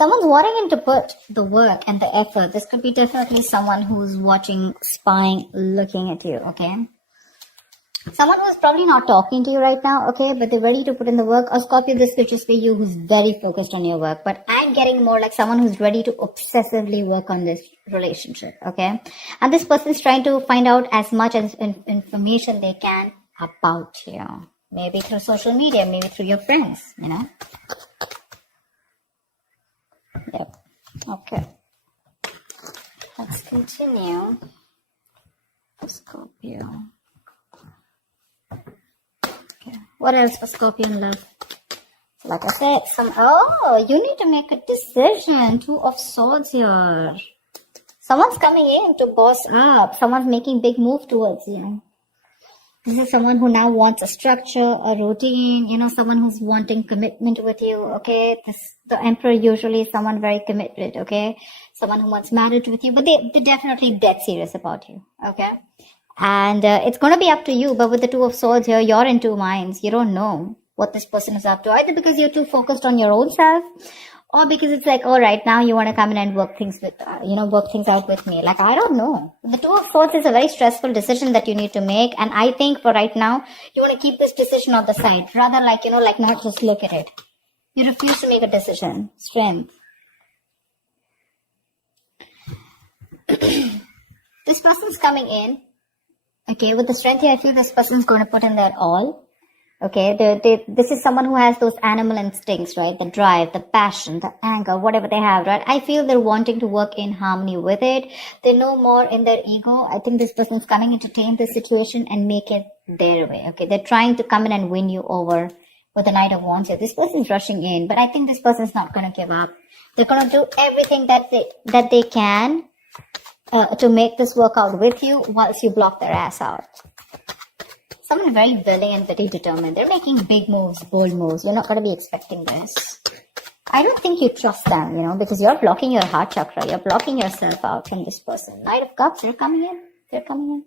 Someone's wanting to put the work and the effort. This could be definitely someone who's watching, spying, looking at you, okay? Someone who's probably not talking to you right now, okay, but they're ready to put in the work. Or Scorpio, this could just be you who's very focused on your work. But I'm getting more like someone who's ready to obsessively work on this relationship, okay? And this person's trying to find out as much as information they can about you. Maybe through social media, maybe through your friends, you know? Yep. Okay. Let's continue. Scorpio. Okay. What else for Scorpio in love? Like I said, you need to make a decision. 2 of Swords here. Someone's coming in to boss up. Someone's making big move towards you. This is someone who now wants a structure, a routine, you know, someone who's wanting commitment with you, okay? The Emperor usually is someone very committed, okay? Someone who wants marriage with you, but they're definitely dead serious about you, okay? And it's going to be up to you, but with the 2 of Swords here, you're in 2 minds. You don't know what this person is up to, either because you're too focused on your own self, or because it's like, all right, now you want to come in and work things out with me. Like, I don't know. The 2 of Swords is a very stressful decision that you need to make. And I think for right now, you want to keep this decision on the side. Rather like, not just look at it. You refuse to make a decision. Strength. This person's coming in. Okay, with the strength here, I feel this person's going to put in their all. Okay, this is someone who has those animal instincts, right? The drive, the passion, the anger, whatever they have, right? I feel they're wanting to work in harmony with it. They're no more in their ego. I think this person's coming in to tame the situation and make it their way, okay? They're trying to come in and win you over with the Knight of Wands here. This person's rushing in, but I think this person's not going to give up. They're going to do everything that they can to make this work out with you whilst you block their ass out. Someone very willing and very determined. They're making big moves, bold moves. You're not going to be expecting this. I don't think you trust them, because you're blocking your heart chakra. You're blocking yourself out from this person. Knight of Cups, they're coming in. They're coming in.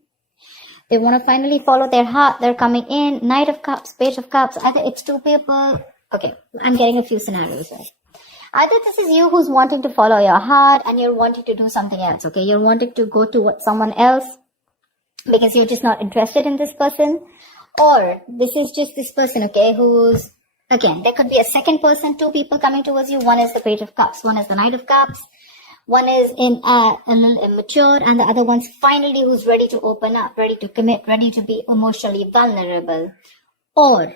They want to finally follow their heart. They're coming in. Knight of Cups, Page of Cups. Either it's 2 people. Okay, I'm getting a few scenarios here. Either this is you who's wanting to follow your heart and you're wanting to do something else, okay? You're wanting to go towards someone else because you're just not interested in this person. Or this is just this person, okay, who's, again, there could be a second person, 2 people coming towards you. One is the Page of Cups, one is the Knight of Cups, one is a little immature, and the other one's finally who's ready to open up, ready to commit, ready to be emotionally vulnerable. Or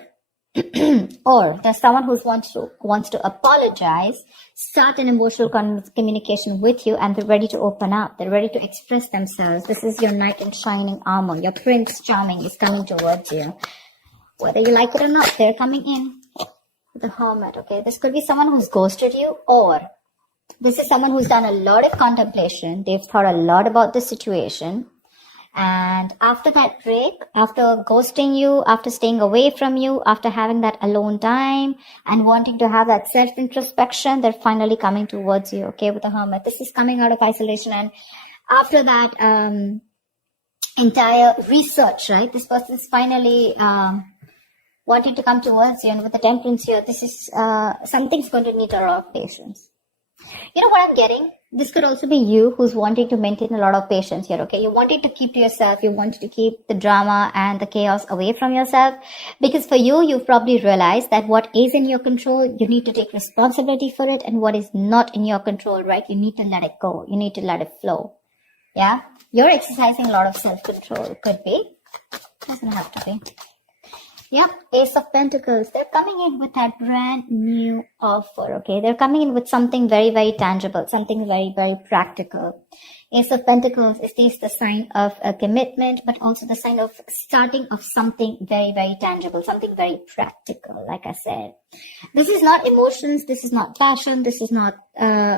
there's someone who wants to apologize, start an emotional communication with you, and they're ready to open up. They're ready to express themselves. This is your knight in shining armor. Your Prince Charming is coming towards you. Whether you like it or not, they're coming in. The Hermit, okay? This could be someone who's ghosted you, or this is someone who's done a lot of contemplation. They've thought a lot about the situation. And after that break, after ghosting you, after staying away from you, after having that alone time and wanting to have that self-introspection, they're finally coming towards you, okay, with the Hermit. This is coming out of isolation. And after that entire research, right, this person is finally wanting to come towards you. And with the Temperance here, this is something's going to need a lot of patience. You know what I'm getting? This could also be you who's wanting to maintain a lot of patience here, okay? You wanted to keep to yourself. You wanted to keep the drama and the chaos away from yourself. Because for you, you've probably realized that what is in your control, you need to take responsibility for it. And what is not in your control, right? You need to let it go. You need to let it flow. Yeah? You're exercising a lot of self-control. Could be. Doesn't have to be. Yep, Ace of Pentacles. They're coming in with that brand new offer, okay? They're coming in with something very, very tangible, something very, very practical. Ace of Pentacles is the sign of a commitment, but also the sign of starting of something very, very tangible, something very practical, like I said. This is not emotions, this is not passion, this is not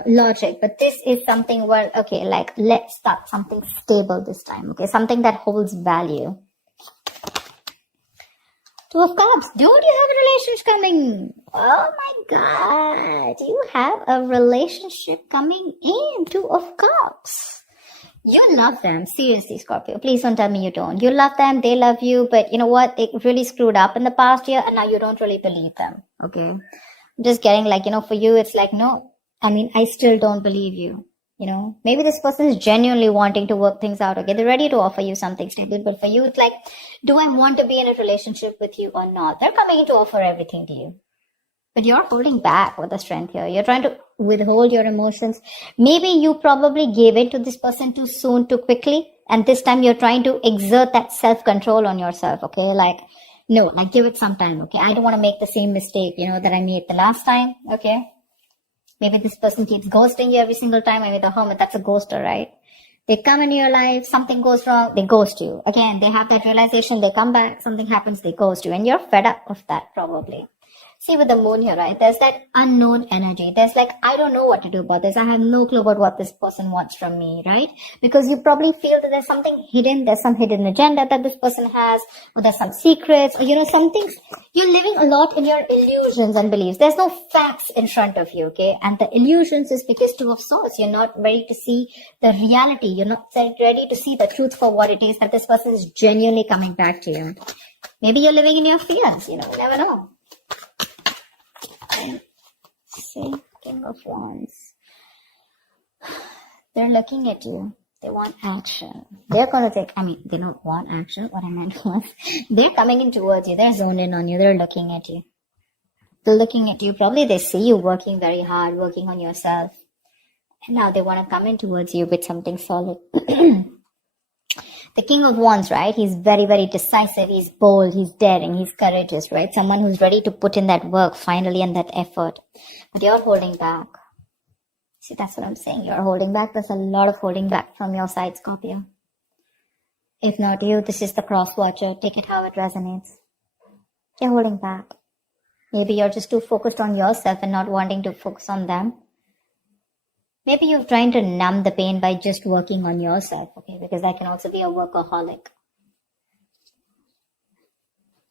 logic, but this is something where, okay, like let's start something stable this time, okay? Something that holds value. 2 of Cups. Dude, you have a relationship coming. Oh my God. You have a relationship coming in. 2 of Cups. You love them. Seriously, Scorpio. Please don't tell me you don't. You love them. They love you. But you know what? They really screwed up in the past year and now you don't really believe them. Okay. I'm just getting like, for you, it's like, no, I still don't believe you. Maybe this person is genuinely wanting to work things out. Okay, they're ready to offer you something stable, but for you, it's like, do I want to be in a relationship with you or not? They're coming in to offer everything to you, but you're holding back with the strength here. You're trying to withhold your emotions. Maybe you probably gave in to this person too soon, too quickly, and this time you're trying to exert that self-control on yourself. Okay, no, give it some time. Okay, I don't want to make the same mistake, that I made the last time. Okay. Maybe this person keeps ghosting you every single time. The hermit, that's a ghoster, right? They come into your life, something goes wrong, they ghost you. Again, they have that realization, they come back, something happens, they ghost you. And you're fed up of that, probably. See, with the moon here, right? There's that unknown energy. There's I don't know what to do about this. I have no clue about what this person wants from me, right? Because you probably feel that there's something hidden. There's some hidden agenda that this person has, or there's some secrets, or, some things. You're living a lot in your illusions and beliefs. There's no facts in front of you, okay? And the illusions is because Two of Swords. You're not ready to see the reality. You're not ready to see the truth for what it is, that this person is genuinely coming back to you. Maybe you're living in your fears, you never know. See, King of Wands. They're looking at you. They want action. They're going to take, they don't want action. What I meant was, they're coming in towards you. They're zoned in on you. They're looking at you. They're looking at you. Probably they see you working very hard, working on yourself. And now they want to come in towards you with something solid. The King of Wands, right? He's very, very decisive. He's bold. He's daring. He's courageous, right? Someone who's ready to put in that work finally and that effort. But you're holding back. See, that's what I'm saying. You're holding back. There's a lot of holding back from your side, Scorpio. If not you, this is the cross watcher. Take it how it resonates. You're holding back. Maybe you're just too focused on yourself and not wanting to focus on them. Maybe you're trying to numb the pain by just working on yourself, okay? Because that can also be a workaholic.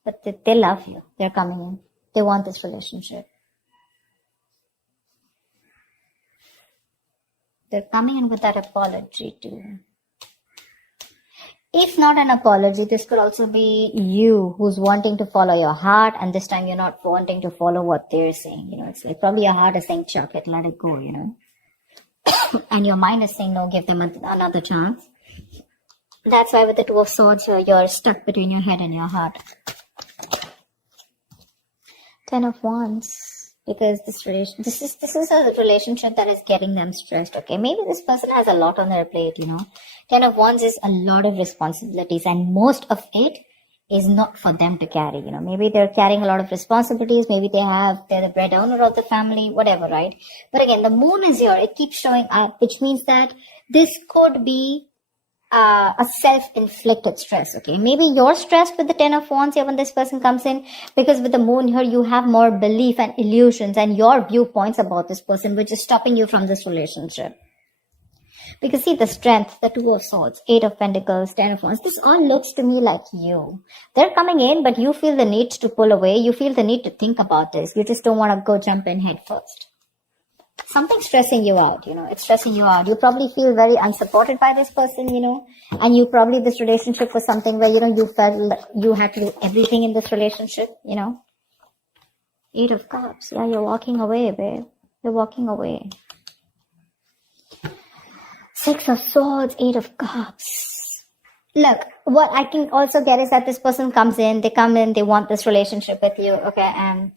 But they love you. They're coming in. They want this relationship. They're coming in with that apology too. If not an apology, this could also be you who's wanting to follow your heart, and this time you're not wanting to follow what they're saying. It's probably your heart is saying, chuck it, let it go, and your mind is saying, no, give them another chance. That's why with the Two of Swords, you're stuck between your head and your heart. Ten of Wands. Because this is a relationship that is getting them stressed, okay? Maybe this person has a lot on their plate, Ten of Wands is a lot of responsibilities, and most of it is not for them to carry, Maybe they're carrying a lot of responsibilities. Maybe they're the breadwinner of the family, whatever, right? But again, the moon is here. It keeps showing up, which means that this could be a self-inflicted stress, okay? Maybe you're stressed with the Ten of Wands here when this person comes in, because with the moon here, you have more belief and illusions and your viewpoints about this person, which is stopping you from this relationship. Because see, the strength, the Two of Swords, Eight of Pentacles, Ten of Wands, this all looks to me like you. They're coming in, but you feel the need to pull away. You feel the need to think about this. You just don't want to go jump in head first. Something's stressing you out, it's stressing you out. You probably feel very unsupported by this person, and you probably, this relationship was something where, you felt like you had to do everything in this relationship, Eight of Cups. Yeah, you're walking away, babe. You're walking away. Six of Swords, Eight of Cups. Look, what I can also get is that this person comes in, they want this relationship with you, okay, and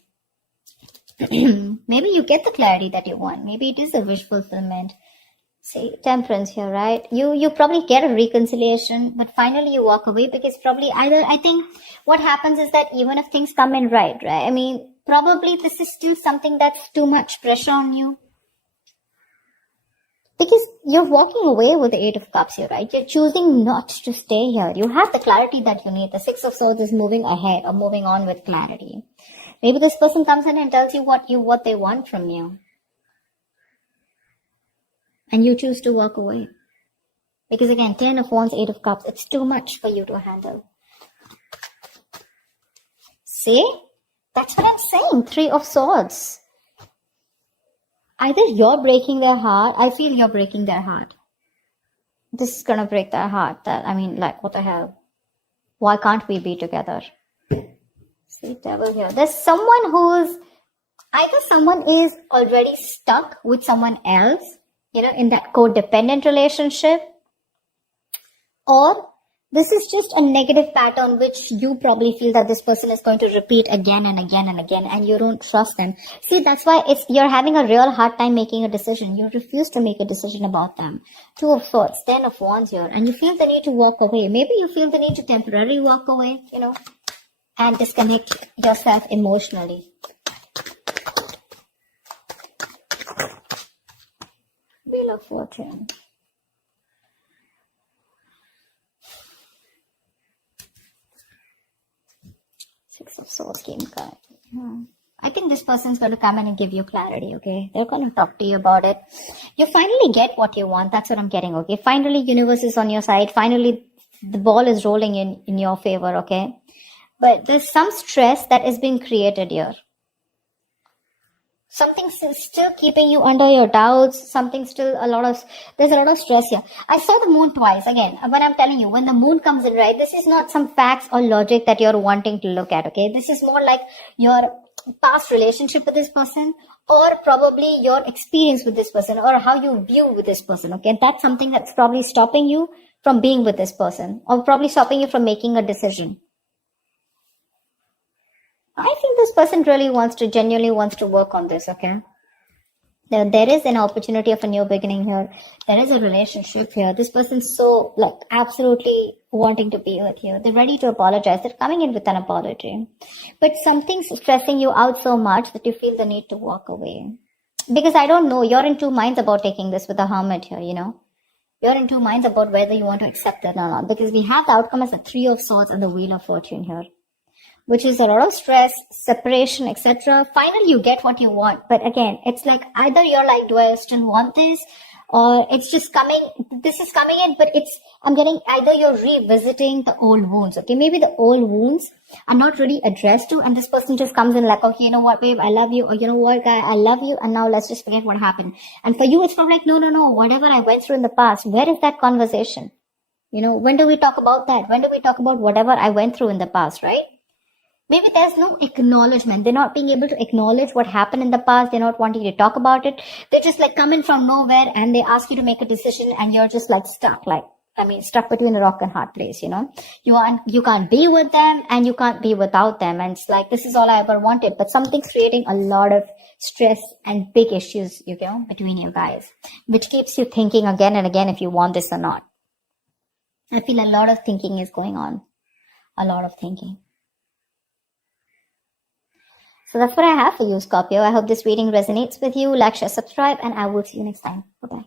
maybe you get the clarity that you want. Maybe it is a wish fulfillment. See, Temperance here, right? You probably get a reconciliation, but finally you walk away, because probably I think what happens is that even if things come in right? Probably this is still something that's too much pressure on you. Because you're walking away with the Eight of Cups here, right? You're choosing not to stay here. You have the clarity that you need. The Six of Swords is moving ahead or moving on with clarity. Maybe this person comes in and tells you what they want from you. And you choose to walk away. Because again, Ten of Wands, Eight of Cups, it's too much for you to handle. See? That's what I'm saying. Three of Swords. Either you're breaking their heart. I feel you're breaking their heart. This is gonna break their heart. What the hell? Why can't we be together? See, Devil here. There's someone who's Either someone is already stuck with someone else, in that codependent relationship, or this is just a negative pattern which you probably feel that this person is going to repeat again and again and again, and you don't trust them. See, that's why you're having a real hard time making a decision. You refuse to make a decision about them. 2 of Swords, 10 of Wands here, and you feel the need to walk away. Maybe you feel the need to temporarily walk away, and disconnect yourself emotionally. Wheel of Fortune. Six of Swords came card. I think this person's going to come in and give you clarity, okay? They're going to talk to you about it. You finally get what you want. That's what I'm getting, okay? Finally, universe is on your side. Finally, the ball is rolling in your favor, okay? But there's some stress that is being created here. Something's still keeping you under your doubts. There's a lot of stress here. I saw the moon twice. Again, when I'm telling you, when the moon comes in, right, this is not some facts or logic that you're wanting to look at, okay? This is more like your past relationship with this person, or probably your experience with this person, or how you view with this person, okay? That's something that's probably stopping you from being with this person, or probably stopping you from making a decision. I think this person really genuinely wants to work on this, okay? There is an opportunity of a new beginning here. There is a relationship here. This person's so, absolutely wanting to be with you. They're ready to apologize. They're coming in with an apology. But something's stressing you out so much that you feel the need to walk away. Because I don't know, you're in 2 minds about taking this with the Hermit here, You're in 2 minds about whether you want to accept it or not. Because we have the outcome as the 3 of Swords and the Wheel of Fortune here, which is a lot of stress, separation, etc. Finally, you get what you want. But again, it's like either you're like, do I still want this? Or it's just this is coming in, but I'm getting either you're revisiting the old wounds, okay? Maybe the old wounds are not really addressed to, and this person just comes in like, okay, you know what, babe, I love you. Or you know what, guy, I love you. And now let's just forget what happened. And for you, it's from like, no, whatever I went through in the past, where is that conversation? When do we talk about that? When do we talk about whatever I went through in the past, right? Maybe there's no acknowledgement. They're not being able to acknowledge what happened in the past. They're not wanting to talk about it. They just come in from nowhere and they ask you to make a decision and you're just stuck. Stuck between a rock and hard place, You can't be with them and you can't be without them. And it's like, this is all I ever wanted. But something's creating a lot of stress and big issues, between you guys, which keeps you thinking again and again if you want this or not. I feel a lot of thinking is going on. A lot of thinking. So that's what I have for you, Scorpio. I hope this reading resonates with you. Like, share, subscribe, and I will see you next time. Bye-bye.